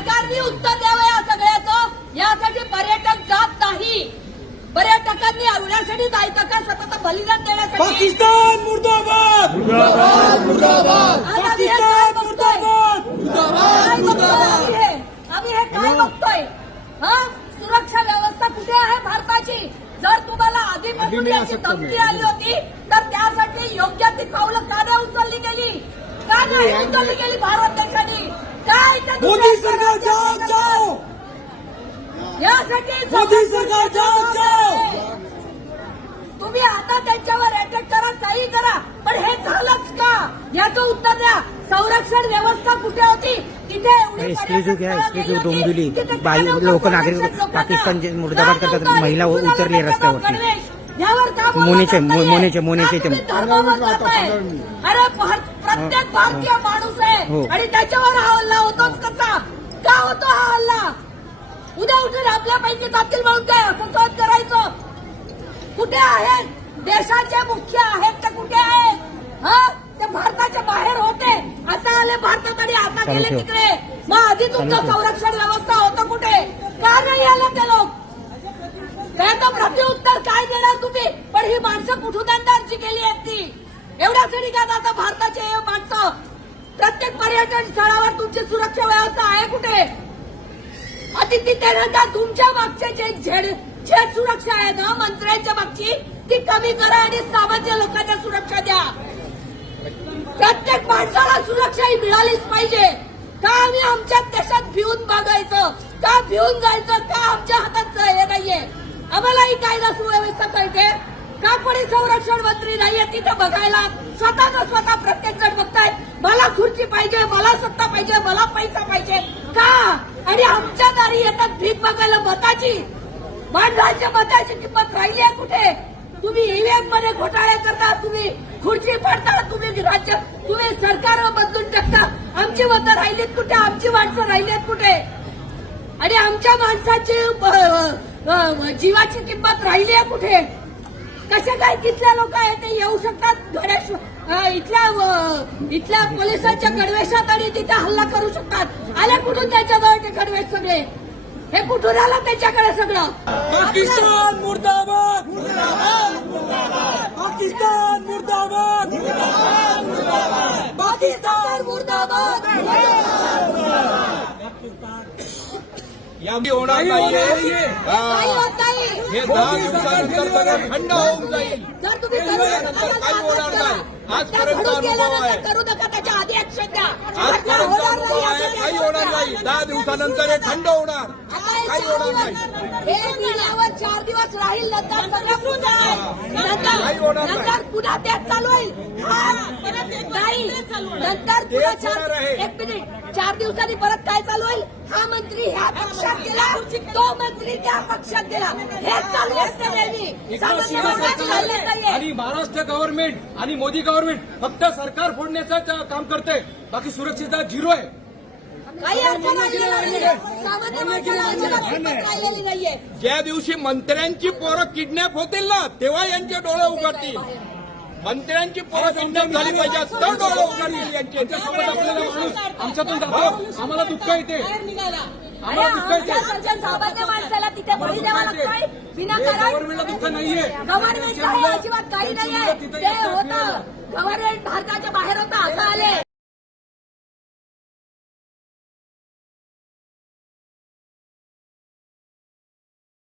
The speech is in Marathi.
सरकारने उत्तर द्यावं या सगळ्याचं? यासाठी पर्यटक जात नाही. पर्यटकांनी अरुणासाठी जायचं का स्वतःच बलिदान देण्यासाठी आम्ही हे काय बघतोय? हा सुरक्षा व्यवस्था कुठे आहे भारताची? जर तुम्हाला आधीपासून याची धमकी आली होती तर त्यासाठी योग्य ती पावलं का नाही उचलली गेली. का नाही उचलली गेली भारत मोदी सरकार जाओ जाओ यासाठी मोदी सरकार जाओ जाओ तुम्ही आता त्यांच्यावर अटॅक करा काही करा पण हे झालंच का याचं उत्तर द्या संरक्षण व्यवस्था कुठे होती तिथे एवढी डोंबिवली. लोक नागरिक? पाकिस्तानचे मुर्दाबाद करतात. महिला उतरली रस्त्यावरती. मोनेचे-? मोनेचे- मोनेचे ते-? अरे भार- प्रत्येक भारतीय माणूस आहे. हो. आणि त्याच्यावर हा हल्ला होतोच कसा? का होतो हा हल्ला? उद्या उठून आपल्यापैकी जातील म्हणून काय असं सहन करायचं. कुठे आहेत? देशाचे मुख्य आहेत ते कुठे आहेत? हा? ते भारताच्या बाहेर होते. आता आले भारतात आणि आता गेले. तिकडे. मग आधी तुमचं. संरक्षण व्यवस्था होतं कुठे? का नाही आलं ते लोक त्याचं प्रत्युत्तर काय देणार तुम्ही पण ही माणसं कुठून अंदाजची गेली आहेत ती एवढ्या तरी का आता भारताचे माणसं? प्रत्येक पर्यटन स्थळावर तुमची सुरक्षा व्यवस्था आहे कुठे? अतिथी त्यानंतर तुमच्या मागचे जे झेड झेड सुरक्षा आहे ना मंत्र्यांच्या मागची ती कमी करा आणि सामान्य लोकांना सुरक्षा द्या. प्रत्येक माणसाला सुरक्षा ही मिळालीच पाहिजे. का आम्ही आमच्या देशात भिवून बघायचं का भिवून जायचं? का आमच्या हातात हे नाहीये? आम्हालाही कायदा सुव्यवस्था कळते. का कोणी संरक्षण मंत्री नाहीये तिथं बघायला. स्वतःच स्वतः प्रत्येक जण बघतायत. मला खुर्ची पाहिजे मला सत्ता पाहिजे मला पैसा पाहिजे. का? आणि आमच्या दारी येतात भीक बघायला मताची. माणसाच्या मताची किंमत राहिली आहे कुठे? तुम्ही ईव्हीएममध्ये घोटाळे करता तुम्ही खुर्ची पडता तुम्ही राज्य तुम्ही सरकार बदलून टाकता. आमची मतं राहिलीत कुठे? आमची माणसं राहिलीत कुठे? आणि आमच्या माणसाची जीवाची किंमत राहिली आहे कुठे? कसे काय तिथल्या लोक आहेत ते येऊ शकतात? इथल्या इथल्या पोलिसांच्या गणवेशात आणि तिथे हल्ला करू शकतात. आले कुठून त्याच्याजवळ ते गणवेश सगळे? हे कुठून आलं त्याच्याकडे सगळं? पाकिस्तान मुर्दाबाद! पाकिस्तान मुर्दाबाद! पाकिस्तान मुर्दाबाद! होणार नाही हे दहा दिवसानंतर सगळं थंड होऊन जाईल. जर तुम्ही करू त्यानंतर काही होणार नाही. आजपर्यंत अनुभव आहे. करू नका त्याच्या आधी ऍक्शन द्या आता आजपर्यंत होणार अनुभव नाही, आहे. काही होणार. नाही. दहा दिवसानंतर हे थंड होणार. हे काही चार होणार दिवस- हे गेल्यावर चार दिवस राहील नंतर नंतर काही होणार नाही. नंतर पुन्हा तेच चालू होईल. हा, नाही. नंतर पुन्हा चार. एक मिनिट. चार दिवसांनी परत काय चालू होईल? हा मंत्री ह्या पक्षात तो मंत्री त्या पक्षात गेला. हे चालू असते नेहमी. सामान्य नाहीये. आणि महाराष्ट्र गव्हर्नमेंट आणि मोदी गव्हर्नमेंट फक्त सरकार फोडण्याचं काम करते बाकी सुरक्षितता झिरो आहे. काही अर्थ नाहीये. सामान्य माणसाला अजिबात किंमत राहिलेली नाहीये. ज्या दिवशी मंत्र्यांची पोरं किडनॅप होतील ना तेव्हा यांचे डोळे उघडतील. मंत्र्यांची परत इंधन झाली पाहिजे. तर डोळे आमच्यातून जातो आम्हाला दुःख येते गव्हर्नमेंटला दुःख नाहीये. गव्हर्नमेंट अजिबात काही गव्हर्नमेंट भारताच्या बाहेर होता